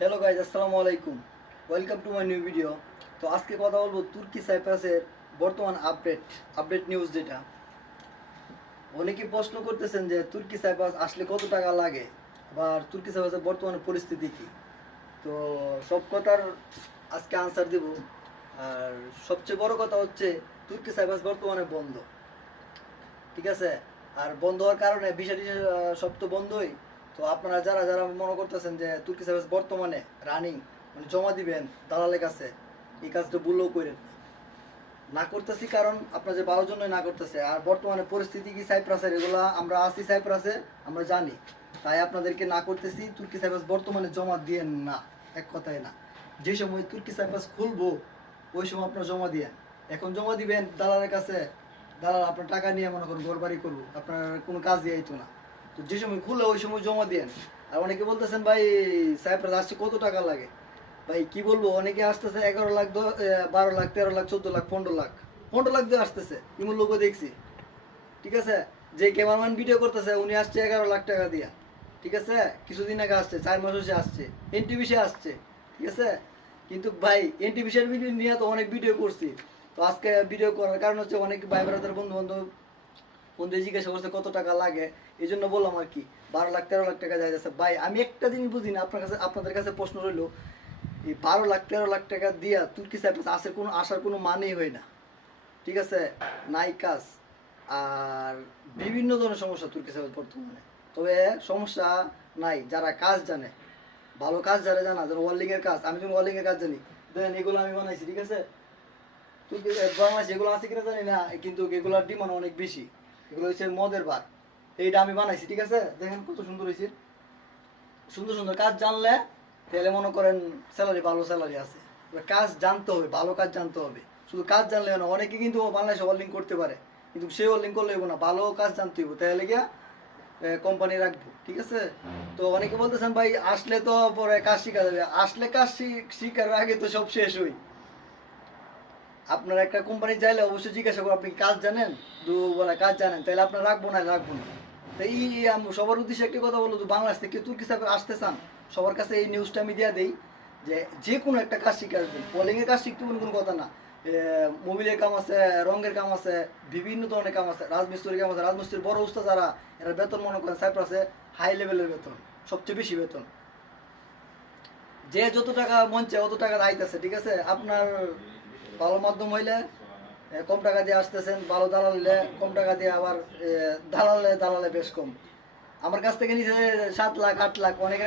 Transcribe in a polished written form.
Hello guys, আসসালামু আলাইকুম। Welcome to my new video. তো আজকে কথা বলবো তুর্কি সাইপ্রাসের বর্তমান আপডেট নিউজ যেটা। অনেকে প্রশ্ন করতেছেন যে তুর্কি সাইপ্রাস আসলে কত টাকা লাগে, আবার তুর্কি সাইপ্রাসের বর্তমানে পরিস্থিতি কী। তো সব কথার আজকে আনসার দেব। আর সবচেয়ে বড় কথা হচ্ছে তুর্কি সাইপ্রাস বর্তমানে বন্ধ, ঠিক আছে। আর বন্ধ হওয়ার কারণে ভিসা টিসা সব তো বন্ধই। তো আপনারা যারা যারা মনে করতেছেন যে তুর্কি সার্ভিস বর্তমানে রানিং, মানে জমা দিবেন দালালের কাছে, এই কাজটা ভুলও করেন না করতেছি, কারণ আপনার যে ভালোর জন্যই না করতেছে। আর বর্তমানে পরিস্থিতি কি সাইপ্রাসের, এগুলা আমরা আছি সাইপ্রাসে, আমরা জানি। তাই আপনাদেরকে না করতেছি, তুর্কি সাইপ্রাস বর্তমানে জমা দিয়েন না, এক কথায় না। যে সময় তুর্কি সাইপ্রাস খুলবো ওই সময় আপনারা জমা দিয়েন। এখন জমা দিবেন দালালের কাছে, দালাল আপনার টাকা নিয়ে মনে করুন ঘর বাড়ি করবো, আপনার কোনো কাজই আইতো না। তো যে সময় খুলে ওই সময় জমা দেন। আর অনেকে বলতেছেন ভাই সাইপ্রাস আসছে কত টাকা লাগে। ভাই কি বলবো, অনেকে আসতেছে 11 লাখ, 12 লাখ, 13 লাখ, 14 লাখ, 15 লাখ, 15 লাখ দিয়ে আসতেছে। ইমন লোকও দেখছি, ঠিক আছে। যে ক্যামেরাম্যান ভিডিও করতেছে উনি আসছে 11 লাখ টাকা দিয়া, ঠিক আছে। কিছুদিন আগে আসছে, 4 মাস হচ্ছে আসছে, এনটিভিসে আসছে, ঠিক আছে। কিন্তু ভাই এনটিভিসের ভিডিও নিয়ে তো অনেক ভিডিও করছি। তো আজকে ভিডিও করার কারণ হচ্ছে অনেক ভাই ব্রাদার বন্ধু বান্ধব বন্ধু জিজ্ঞাসা করছে কত টাকা লাগে, এই জন্য বললাম আর কি। 12 লাখ 13 লাখ টাকা যায় যাচ্ছে। ভাই আমি একটা জিনিস বুঝি না, আপনাদের কাছে প্রশ্ন রইলো, এই 12 লাখ 13 লাখ টাকা দিয়া তুর্কি সাইপ্রাস আসার কোনো মানেই হয় না, ঠিক আছে। নাই কাজ, আর বিভিন্ন ধরনের সমস্যা তুর্কি সাইপ্রাস বর্তমানে। তবে সমস্যা নাই যারা কাজ জানে, ভালো কাজ যারা জানা, যারা ওয়ার্লিং এর কাজ। আমি যখন ওয়ার্লিং এর কাজ জানি, দেন এগুলো আমি বানাইছি, ঠিক আছে। তুর্কি বাংলাদেশ এগুলো আছে কিনা জানি না, কিন্তু এগুলোর ডিমান্ড অনেক বেশি। এগুলো হচ্ছে মদের বার, এইটা আমি বানাইছি, ঠিক আছে। দেখেন কত সুন্দর হয়েছে। সুন্দর সুন্দর কাজ জানলে তাহলে মনে করেন স্যালারি, ভালো স্যালারি আছে। এবার কাজ জানতে হবে, ভালো কাজ জানতে হবে। শুধু কাজ জানলে না, অনেকে কিন্তু বাংলাদেশে ওয়ার্লিং করতে পারে, কিন্তু সে ওয়ার্লিং করলে হইব না, ভালো কাজ জানতে হইব, তাহলে গিয়া কোম্পানি রাখবো, ঠিক আছে। তো অনেকে বলতেছেন ভাই আসলে তো পরে কাজ শিখা যাবে। আসলে কাজ শিখার আগে তো সব শেষ হই। আপনার একটা কোম্পানি চাইলে অবশ্যই জিজ্ঞাসা করবো আপনি কাজ জানেন, বলে কাজ জানেন, তাহলে আপনার রাখবো না রাখবো না। তো এই সবার উদ্দেশ্যে একটি কথা বলবো, যে বাংলাদেশ থেকে তুর্কি সাইপ্রাস আসতে চান, সবার কাছে এই নিউজটা আমি দিয়ে দেই যে যে কোনো একটা কাজ শিখে আসবেন। কলিংয়ের কাজ শিখতে কোনো কথা না, মোবিলের কাম আছে, রঙের কাম আছে, বিভিন্ন ধরনের কাম আছে, রাজমিস্ত্রির কাম আছে। রাজমিস্ত্রির বড় উস্তাদ যারা, এরা বেতন মনে করেন সাইপ্রাসে হাই লেভেলের বেতন, সবচেয়ে বেশি বেতন। যে যত টাকা মন চায় অত টাকা আইতেছে, ঠিক আছে। আপনার ভালো মাধ্যম হইলে কম টাকা দিয়ে আসতেছেন, ভালো দালাল হইলে কম টাকা দিয়ে, আবার দালালে দালালে বেশ কম। আমার কাছ থেকে নিচে 7 লাখ 8 লাখ, অনেকের